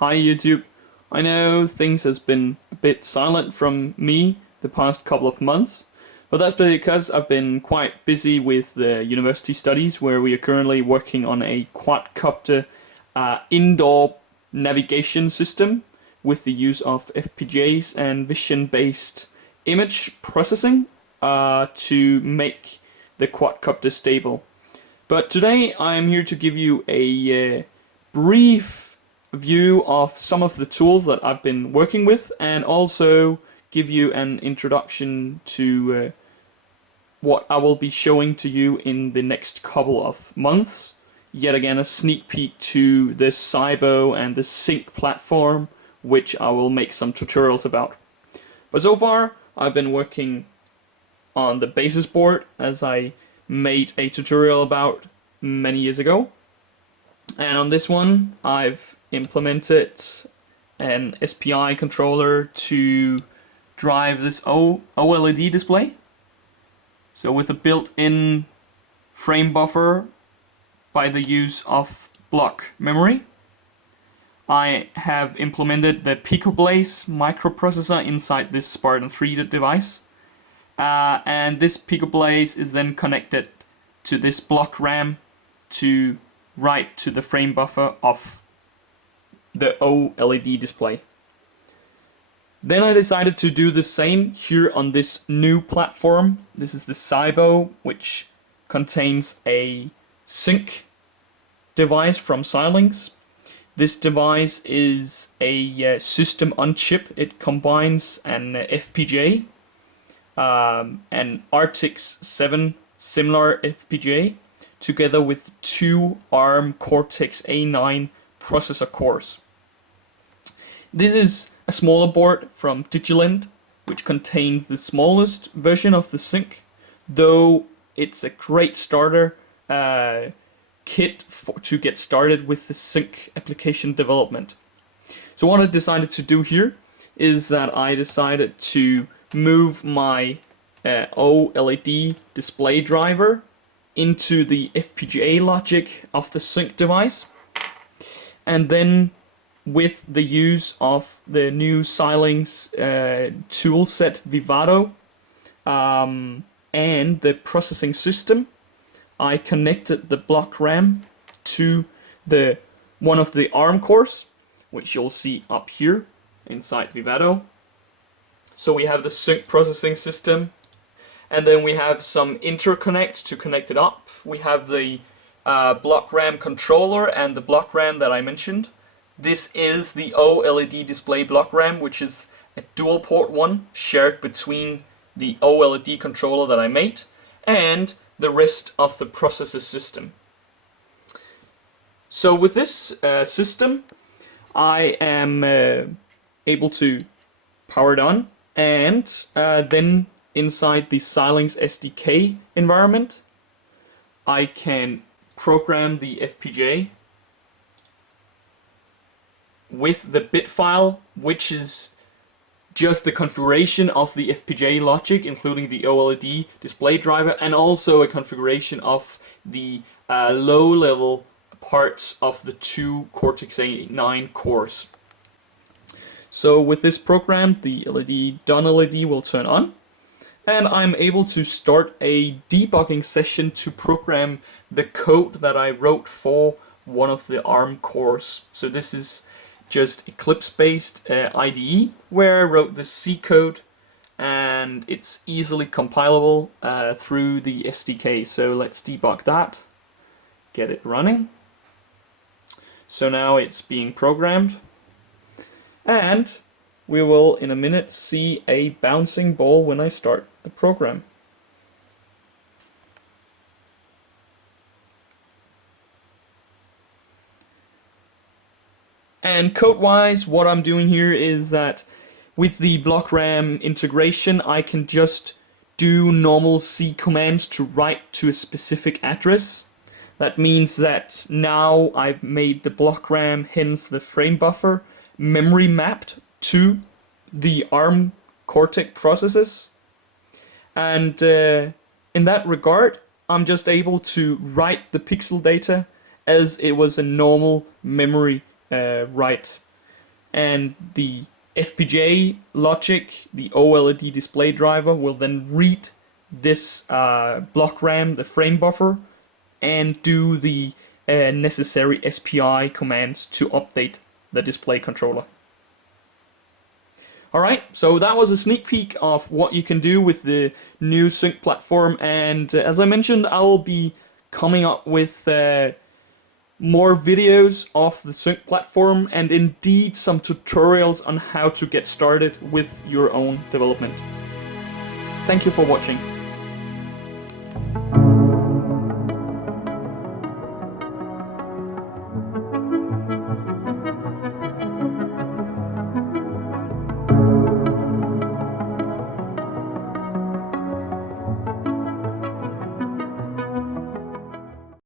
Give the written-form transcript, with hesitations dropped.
Hi YouTube. I know things has been a bit silent from me the past couple of months, but that's because I've been quite busy with the university studies where we are currently working on a quadcopter indoor navigation system with the use of FPGAs and vision-based image processing to make the quadcopter stable. But today I'm here to give you a brief view of some of the tools that I've been working with and also give you an introduction to what I will be showing to you in the next couple of months. Yet again, a sneak peek to the ZYBO and the Zynq platform, which I will make some tutorials about. But so far, I've been working on the basis board, as I made a tutorial about many years ago. And on this one, I've implemented an SPI controller to drive this OLED display. So with a built-in frame buffer by the use of block memory. I have implemented the PicoBlaze microprocessor inside this Spartan 3 device. And this PicoBlaze is then connected to this block RAM to write to the frame buffer of the OLED display. Then I decided to do the same here on this new platform. This is the ZYBO, which contains a Zynq device from Xilinx. This device is a system on chip. It combines an FPGA, an RTX 7 similar FPGA, together with two ARM Cortex A9 processor cores. This is a smaller board from Digilent, which contains the smallest version of the Zynq, though it's a great starter kit to get started with the Zynq application development. So what I decided to do here is that I decided to move my OLED display driver into the FPGA logic of the Zynq device, and then with the use of the new Xilinx toolset Vivado and the processing system, I connected the block RAM to one of the ARM cores, which you'll see up here inside Vivado. So we have the Zynq processing system, and then we have some interconnects to connect it up. We have the block RAM controller and the block RAM that I mentioned. This is the OLED display block RAM, which is a dual port one shared between the OLED controller that I made and the rest of the processor system. So with this system, I am able to power it on, and then inside the Xilinx SDK environment, I can program the FPGA with the bit file, which is just the configuration of the FPGA logic, including the OLED display driver, and also a configuration of the low-level parts of the two Cortex A9 cores. So with this program, the done LED will turn on, and I'm able to start a debugging session to program the code that I wrote for one of the ARM cores. So this is just Eclipse-based IDE, where I wrote the C code, and it's easily compilable through the SDK. So let's debug that, get it running. So now it's being programmed, and we will in a minute see a bouncing ball when I start the program. And code-wise, what I'm doing here is that with the block RAM integration, I can just do normal C commands to write to a specific address. That means that now I've made the block RAM, hence the frame buffer, memory mapped to the ARM Cortex processors. And in that regard, I'm just able to write the pixel data as it was a normal memory write. and the FPGA logic, the OLED display driver, will then read this block RAM, the frame buffer, and do the necessary SPI commands to update the display controller. Alright, so that was a sneak peek of what you can do with the new Zynq platform, and as I mentioned, I will be coming up with more videos of the Zynq platform and indeed some tutorials on how to get started with your own development. Thank you for watching.